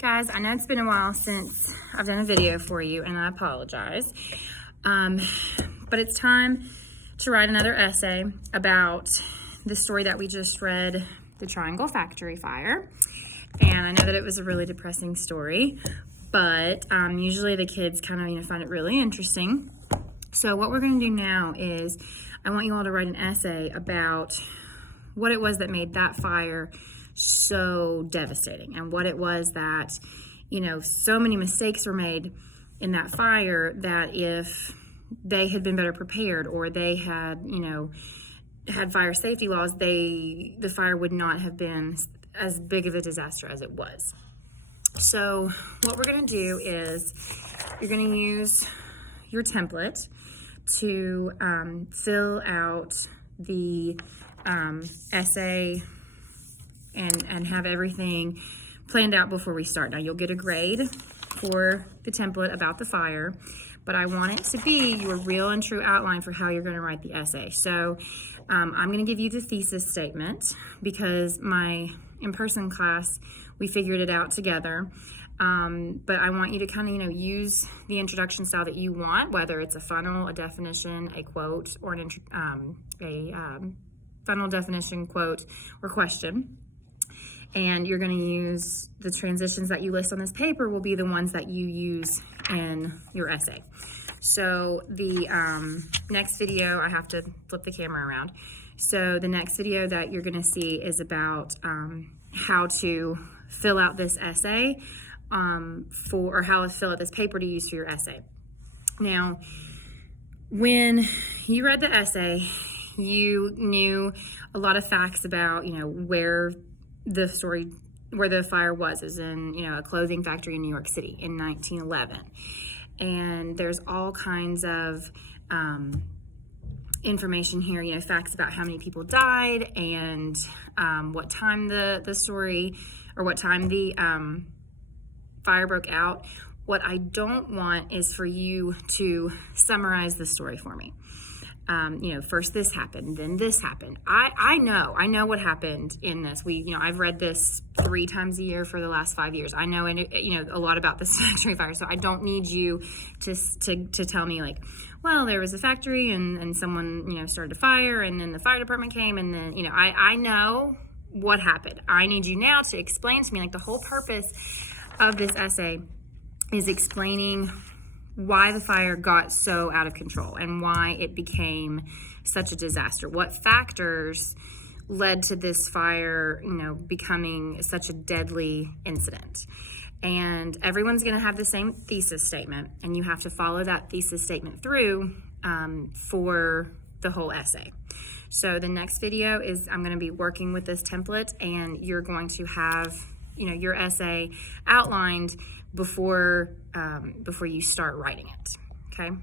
Guys, I know it's been a while since I've done a video for you, and I apologize. But it's time to write another essay about the story that we just read, The Triangle Factory Fire. And I know that it was a really depressing story, but usually the kids kind of find it really interesting. So what we're going to do now is I want you all to write an essay about what it was that made that fire so devastating, and what it was that, so many mistakes were made in that fire that if they had been better prepared, or they had, had fire safety laws, the fire would not have been as big of a disaster as it was. So what we're going to do is you're going to use your template to fill out the essay and have everything planned out before we start. Now, you'll get a grade for the template about the fire, but I want it to be your real and true outline for how you're going to write the essay. So I'm going to give you the thesis statement because my in-person class, we figured it out together. But I want you to kind of, use the introduction style that you want, whether it's a funnel, a definition, a quote, or funnel, definition, quote, or question. And you're going to use the transitions that you list on this paper will be the ones that you use in your essay. So the next video, I have to flip the camera around. So the next video that you're going to see is about how to fill out this essay or how to fill out this paper to use for your essay. Now, when you read the essay, you knew a lot of facts about, where the fire was in, a clothing factory in New York City in 1911. And there's all kinds of information here, facts about how many people died and what time the story, or what time the fire broke out. What I don't want is for you to summarize the story for me. First this happened, then this happened. I know what happened in this. I've read this 3 times a year for the last 5 years. I know, a lot about this factory fire. So I don't need you to tell me well, there was a factory and someone, started a fire, and then the fire department came, and then, I know what happened. I need you now to explain to me, the whole purpose of this essay is explaining why the fire got so out of control and why it became such a disaster. What factors led to this fire, becoming such a deadly incident. And everyone's going to have the same thesis statement, and you have to follow that thesis statement through for the whole essay. So the next video is I'm going to be working with this template, and you're going to have your essay outlined before you start writing it. Okay.